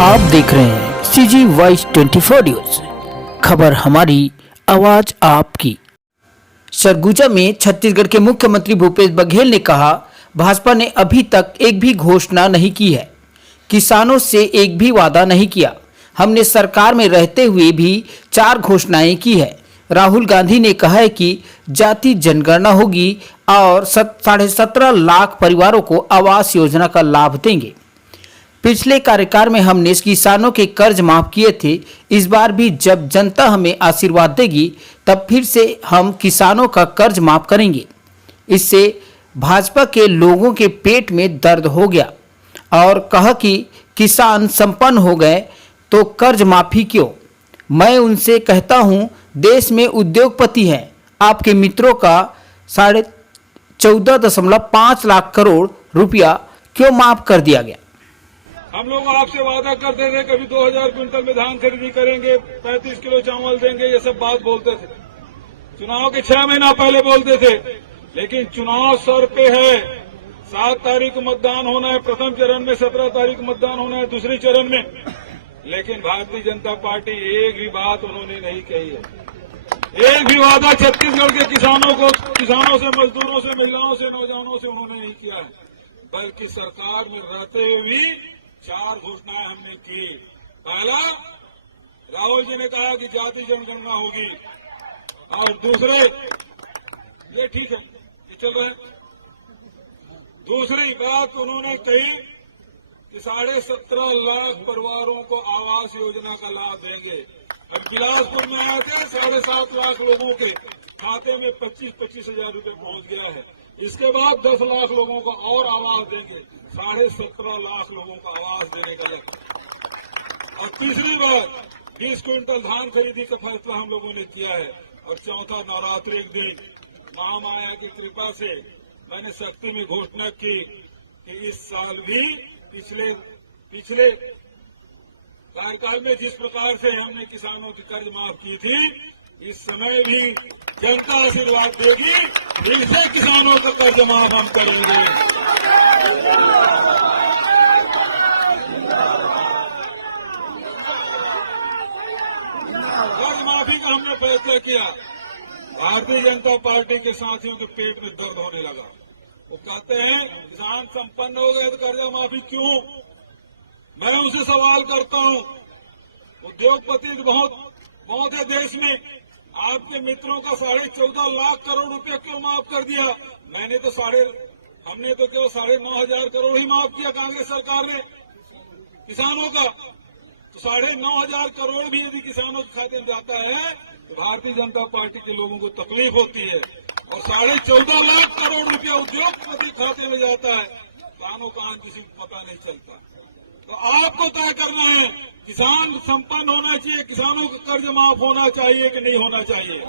आप देख रहे हैं CG Voice 24 न्यूज। खबर हमारी, आवाज आपकी। सरगुजा में छत्तीसगढ़ के मुख्यमंत्री भूपेश बघेल ने कहा, भाजपा ने अभी तक एक भी घोषणा नहीं की है, किसानों से एक भी वादा नहीं किया। हमने सरकार में रहते हुए भी 4 घोषणाएं की है। राहुल गांधी ने कहा है कि जाति जनगणना होगी और 17.5 लाख परिवारों को आवास योजना का लाभ देंगे। पिछले कार्यकाल में हमने किसानों के कर्ज माफ किए थे। इस बार भी जब जनता हमें आशीर्वाद देगी तब फिर से हम किसानों का कर्ज माफ करेंगे। इससे भाजपा के लोगों के पेट में दर्द हो गया और कहा कि किसान संपन्न हो गए तो कर्ज माफी क्यों। मैं उनसे कहता हूं, देश में उद्योगपति हैं, आपके मित्रों का 14.5 लाख करोड़ रुपया क्यों माफ कर दिया गया। हम लोग आपसे वादा करते थे कभी 2000 क्विंटल में धान खरीदी करेंगे, 35 किलो चावल देंगे, ये सब बात बोलते थे। चुनाव के 6 महीना पहले बोलते थे, लेकिन चुनाव सर पे है। 7 तारीख को मतदान होना है, प्रथम चरण में 17 तारीख को मतदान होना है, दूसरे चरण में। लेकिन भारतीय जनता पार्टी एक भी बात उन्होंने नहीं कही है। एक भी वादा छत्तीसगढ़ के किसानों से, मजदूरों से, महिलाओं से, नौजवानों से उन्होंने नहीं किया है। बल्कि सरकार में रहते हुए भी 4 घोषणाएं हमने की। पहला, राहुल जी ने कहा कि जाति जनगणना होगी, और दूसरे, ये ठीक है, ये चल रहे हैं। दूसरी बात उन्होंने कही कि 17.5 लाख परिवारों को आवास योजना का लाभ देंगे। अब बिलासपुर में आए थे, 7.5 लाख लोगों के खाते में 25-25 हजार रुपये पहुंच गया है। इसके बाद 10 लाख लोगों को और आवास देंगे, 17.5 लाख लोगों को आवास देने का लक्ष्य। और तीसरी बात, 20 क्विंटल धान खरीदी का फैसला हम लोगों ने किया है। और चौथा, नवरात्रि एक दिन महामाया की कृपा से मैंने शक्ति में घोषणा की कि इस साल भी पिछले कार्यकाल में जिस प्रकार से हमने किसानों की कर्ज माफ की थी, इस समय भी जनता आशीर्वाद देगी, फिर से किसानों का कर्ज माफ हम करेंगे। कर्ज माफी का हमने फैसला किया। भारतीय जनता पार्टी के साथियों के पेट में दर्द होने लगा। वो कहते हैं किसान संपन्न हो गए तो कर्जा माफी क्यों। मैं उनसे सवाल करता हूं, उद्योगपति बहुत है देश में, आपके मित्रों का 14.5 लाख करोड़ रुपए क्यों माफ कर दिया। हमने तो केवल 9.5 करोड़ ही माफ किया कांग्रेस सरकार ने किसानों का। तो 9.5 करोड़ भी यदि किसानों के खाते में जाता है तो भारतीय जनता पार्टी के लोगों को तकलीफ होती है। और 14.5 लाख करोड़ रुपया उद्योगपति खाते में जाता है, किसानों का किसी को पता नहीं चलता। तो आपको तय करना है, किसान संपन्न होना चाहिए, किसानों का कर्ज माफ होना चाहिए कि नहीं होना चाहिए।